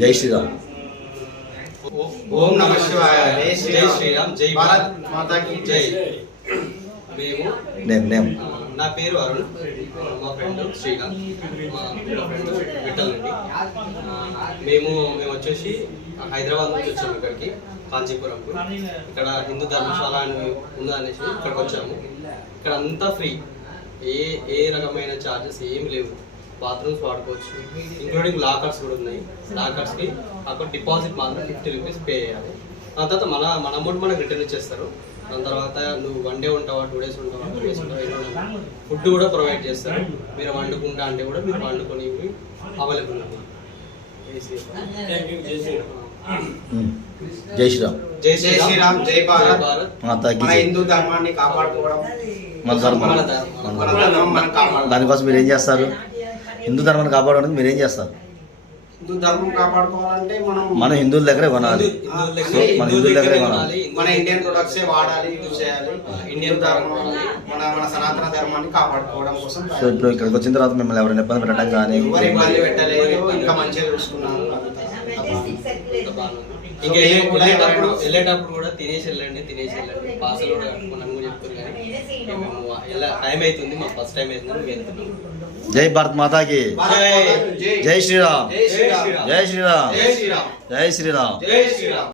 జై శ్రీరామ్. ఓం నమ శివాయ. జై శ్రీరామ్. జై భారత్ మాతాకి జై. నేమ్ నా పేరు అరుణ్, మా ఫ్రెండ్ శ్రీకాంత్, మా ఫ్రెండ్ విఠల్ రెడ్డి. మేము వచ్చేసి హైదరాబాద్ నుంచి వచ్చాము ఇక్కడికి, కాంచీపురంకు. ఇక్కడ హిందూ ధర్మశాల అని ఉందనేసి ఇక్కడికి వచ్చాము. ఇక్కడ అంతా ఫ్రీ, ఏ రకమైన ఛార్జెస్ ఏమి లేవు. బాత్రూమ్స్ వాడుకోవచ్చు, ఇంక్లూడింగ్ లాకర్స్ కూడా ఉన్నాయి. లాకర్స్కి అక్కడ డిపాజిట్ మాత్రం 50 రూపీస్ పే చేయాలి. దాని తర్వాత మన అమౌంట్ మనకు రిటర్న్ ఇచ్చేస్తారు. దాని తర్వాత నువ్వు 1 డే ఉంటావా, 2 డేస్ ఉంటావా, 3 డేస్ ఉంటావా, ఫుడ్ కూడా ప్రొవైడ్ చేస్తారు. మీరు వండుకుంటా అంటే కూడా మీరు వండుకొని అవైలబుల్ ఉంది. జై శ్రీరామ్. జై శ్రీరామ్. జై భారత్. మన హిందూ ధర్మాన్ని కాపాడుకోవడం దానికోసం మీరు ఏం చేస్తారు? హిందూ ధర్మాన్ని కాపాడడానికి మీరు ఏం చేస్తారు? హిందూ ధర్మం కాపాడుకోవాలంటే మన హిందువుల దగ్గరే కొనాలి. మన హిందువుల దగ్గరే కొనాలి. మన ఇండియన్ ప్రొడక్ట్స్ వాడాలి, యూజ్ చేయాలి. ఇండియన్ ధర్మం మన సనాతన ధర్మాన్ని కాపాడుకోవడం కోసం. సో ఇప్పుడు ఇక్కడికి వచ్చిన తర్వాత మిమ్మల్ని ఎవరైనా ఇబ్బంది పెట్టడం కానీ ఎవరు ఇబ్బంది పెట్టలేదు, ఇంకా మంచిగా చూసుకున్నారు. ఇంకా వెళ్ళేటప్పుడు కూడా తినేసి వెళ్ళండి. పాసలు కూడా కట్టుకున్నాను కూడా చెప్తారు. కానీ టైం అవుతుంది, మా ఫస్ట్ టైం అవుతుంది, వెళ్తున్నాం. జై భారత్ మాతాకి జై శ్రీరామ్. జై శ్రీరామ్. జై శ్రీరామ్. జై శ్రీరామ్. జై శ్రీరామ్. జై శ్రీరామ్.